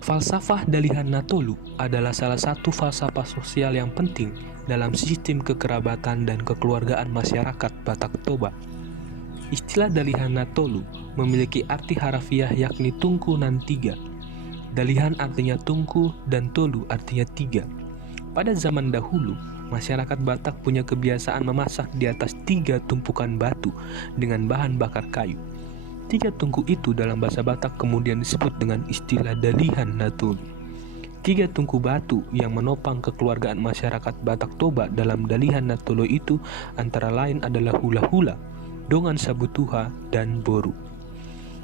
Falsafah Dalihan-Natolu adalah salah satu falsafah sosial yang penting dalam sistem kekerabatan dan kekeluargaan masyarakat Batak Toba. Istilah Dalihan-Natolu memiliki arti harafiah yakni tungku nan tiga. Dalihan artinya tungku dan tolu artinya tiga. Pada zaman dahulu, masyarakat Batak punya kebiasaan memasak di atas 3 tumpukan batu dengan bahan bakar kayu. 3 tungku itu dalam bahasa Batak kemudian disebut dengan istilah Dalihan-Natolu. 3 tungku batu yang menopang kekeluargaan masyarakat Batak Toba dalam Dalihan-Natolu itu antara lain adalah hula-hula, dongan sabutuha, dan boru.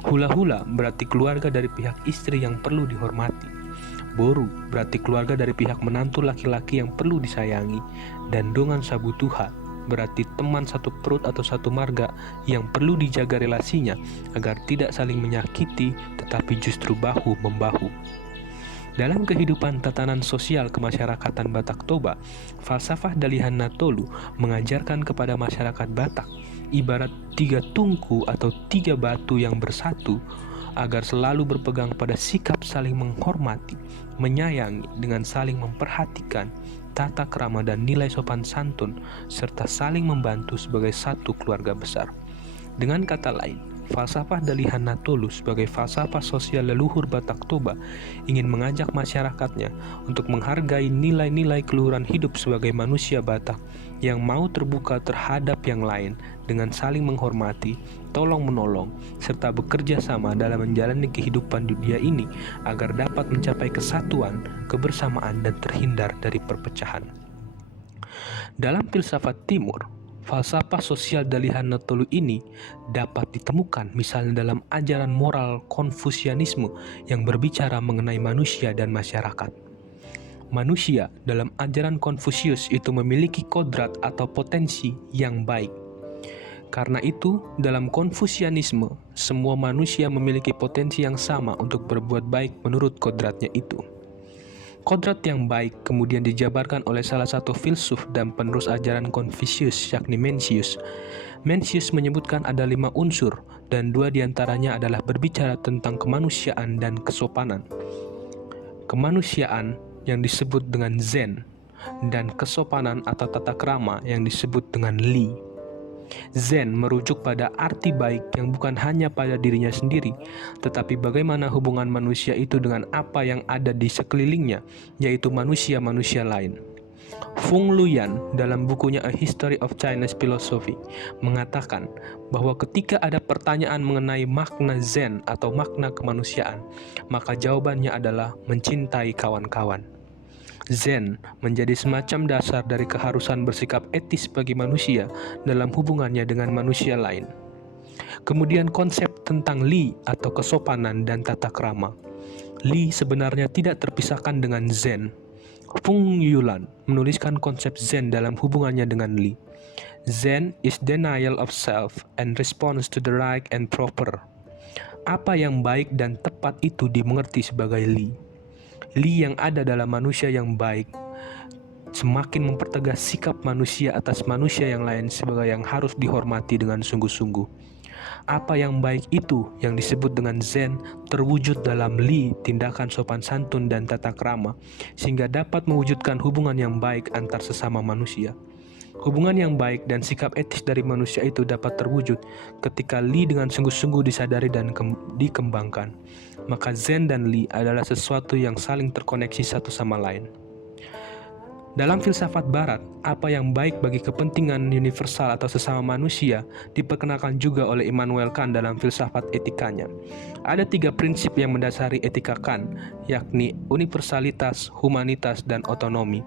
Hula-hula berarti keluarga dari pihak istri yang perlu dihormati. Boru berarti keluarga dari pihak menantu laki-laki yang perlu disayangi. Dan dongan sabutuha berarti teman satu perut atau satu marga yang perlu dijaga relasinya agar tidak saling menyakiti tetapi justru bahu-membahu. Dalam kehidupan tatanan sosial kemasyarakatan Batak Toba, falsafah Dalihan-Natolu mengajarkan kepada masyarakat Batak ibarat 3 tungku atau 3 batu yang bersatu agar selalu berpegang pada sikap saling menghormati, menyayangi dengan saling memperhatikan, tata krama dan nilai sopan santun, serta saling membantu sebagai satu keluarga besar. Dengan kata lain, falsafah Dalihan-Natolu sebagai falsafah sosial leluhur Batak Toba ingin mengajak masyarakatnya untuk menghargai nilai-nilai keluhuran hidup sebagai manusia Batak yang mau terbuka terhadap yang lain dengan saling menghormati, tolong-menolong, serta bekerja sama dalam menjalani kehidupan dunia ini agar dapat mencapai kesatuan, kebersamaan, dan terhindar dari perpecahan. Dalam filsafat Timur, falsafah sosial Dalihan-Natolu ini dapat ditemukan misalnya dalam ajaran moral Konfusianisme yang berbicara mengenai manusia dan masyarakat. Manusia dalam ajaran Konfusius itu memiliki kodrat atau potensi yang baik. Karena itu, dalam Konfusianisme, semua manusia memiliki potensi yang sama untuk berbuat baik menurut kodratnya itu. Kodrat yang baik kemudian dijabarkan oleh salah satu filsuf dan penerus ajaran Konfusius, yakni Mencius. Mencius menyebutkan ada 5 unsur, dan 2 diantaranya adalah berbicara tentang kemanusiaan dan kesopanan. Kemanusiaan yang disebut dengan Zen, dan kesopanan atau tata krama yang disebut dengan Li. Zen merujuk pada arti baik yang bukan hanya pada dirinya sendiri, tetapi bagaimana hubungan manusia itu dengan apa yang ada di sekelilingnya, yaitu manusia-manusia lain. Feng Luyan dalam bukunya A History of Chinese Philosophy mengatakan bahwa ketika ada pertanyaan mengenai makna Zen atau makna kemanusiaan, maka jawabannya adalah mencintai kawan-kawan. Zen menjadi semacam dasar dari keharusan bersikap etis bagi manusia dalam hubungannya dengan manusia lain. Kemudian konsep tentang Li atau kesopanan dan tata krama. Li sebenarnya tidak terpisahkan dengan Zen. Feng Yulan menuliskan konsep Zen dalam hubungannya dengan Li. Zen is denial of self and response to the right and proper. Apa yang baik dan tepat itu dimengerti sebagai Li. Li yang ada dalam manusia yang baik semakin mempertegas sikap manusia atas manusia yang lain sebagai yang harus dihormati dengan sungguh-sungguh. Apa yang baik itu yang disebut dengan Zen terwujud dalam Li, tindakan sopan santun dan tata krama, sehingga dapat mewujudkan hubungan yang baik antar sesama manusia. Hubungan yang baik dan sikap etis dari manusia itu dapat terwujud ketika Li dengan sungguh-sungguh disadari dan dikembangkan. Maka Zen dan Li adalah sesuatu yang saling terkoneksi satu sama lain. Dalam filsafat Barat, apa yang baik bagi kepentingan universal atau sesama manusia diperkenalkan juga oleh Immanuel Kant dalam filsafat etikanya. Ada 3 prinsip yang mendasari etika Kant, yakni universalitas, humanitas, dan otonomi.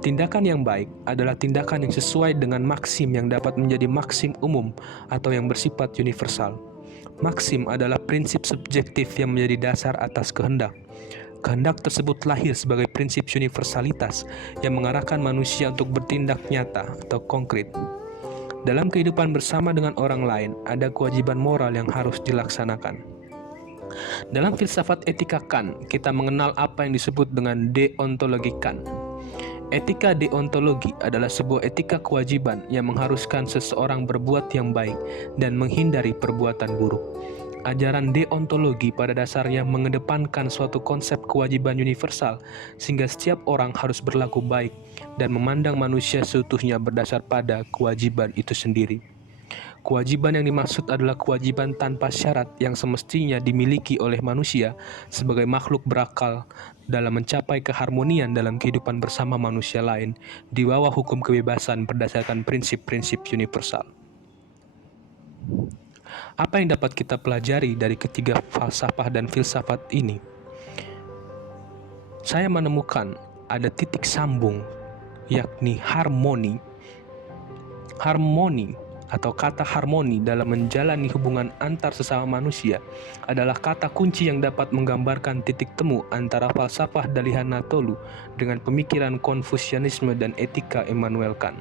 Tindakan yang baik adalah tindakan yang sesuai dengan maksim yang dapat menjadi maksim umum atau yang bersifat universal. Maksim adalah prinsip subjektif yang menjadi dasar atas kehendak. Kehendak tersebut lahir sebagai prinsip universalitas yang mengarahkan manusia untuk bertindak nyata atau konkret. Dalam kehidupan bersama dengan orang lain, ada kewajiban moral yang harus dilaksanakan. Dalam filsafat etika Kant, kita mengenal apa yang disebut dengan deontologi Kant. Etika deontologi adalah sebuah etika kewajiban yang mengharuskan seseorang berbuat yang baik dan menghindari perbuatan buruk. Ajaran deontologi pada dasarnya mengedepankan suatu konsep kewajiban universal, sehingga setiap orang harus berlaku baik dan memandang manusia seutuhnya berdasar pada kewajiban itu sendiri. Kewajiban yang dimaksud adalah kewajiban tanpa syarat yang semestinya dimiliki oleh manusia sebagai makhluk berakal dalam mencapai keharmonian dalam kehidupan bersama manusia lain di bawah hukum kebebasan berdasarkan prinsip-prinsip universal. Apa yang dapat kita pelajari dari ketiga falsafah dan filsafat ini? Saya menemukan ada titik sambung, yakni harmoni. Harmoni atau kata harmoni dalam menjalani hubungan antar sesama manusia adalah kata kunci yang dapat menggambarkan titik temu antara falsafah Dalihanatolu dengan pemikiran Konfusianisme dan etika Immanuel Kant.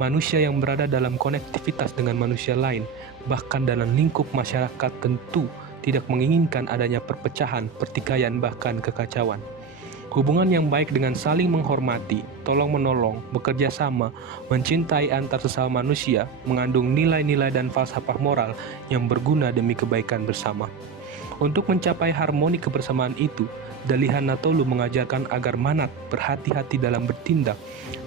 Manusia yang berada dalam konektivitas dengan manusia lain, bahkan dalam lingkup masyarakat, tentu tidak menginginkan adanya perpecahan, pertikaian, bahkan kekacauan. Hubungan yang baik dengan saling menghormati, tolong-menolong, bekerja sama, mencintai antar sesama manusia, mengandung nilai-nilai dan falsafah moral yang berguna demi kebaikan bersama. Untuk mencapai harmoni kebersamaan itu, Dalihanatolu mengajarkan agar manat berhati-hati dalam bertindak,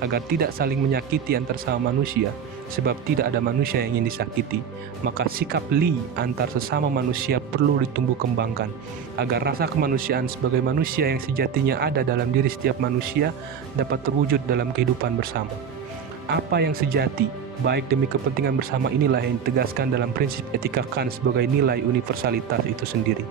agar tidak saling menyakiti antar sesama manusia, sebab tidak ada manusia yang ingin disakiti. Maka sikap li antar sesama manusia perlu ditumbuh kembangkan, agar rasa kemanusiaan sebagai manusia yang sejatinya ada dalam diri setiap manusia dapat terwujud dalam kehidupan bersama. Apa yang sejati, baik demi kepentingan bersama inilah yang ditegaskan dalam prinsip etika Kant sebagai nilai universalitas itu sendiri.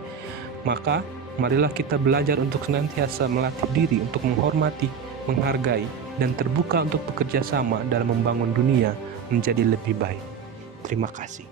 Maka, marilah kita belajar untuk senantiasa melatih diri untuk menghormati, menghargai, dan terbuka untuk bekerja sama dalam membangun dunia menjadi lebih baik. Terima kasih.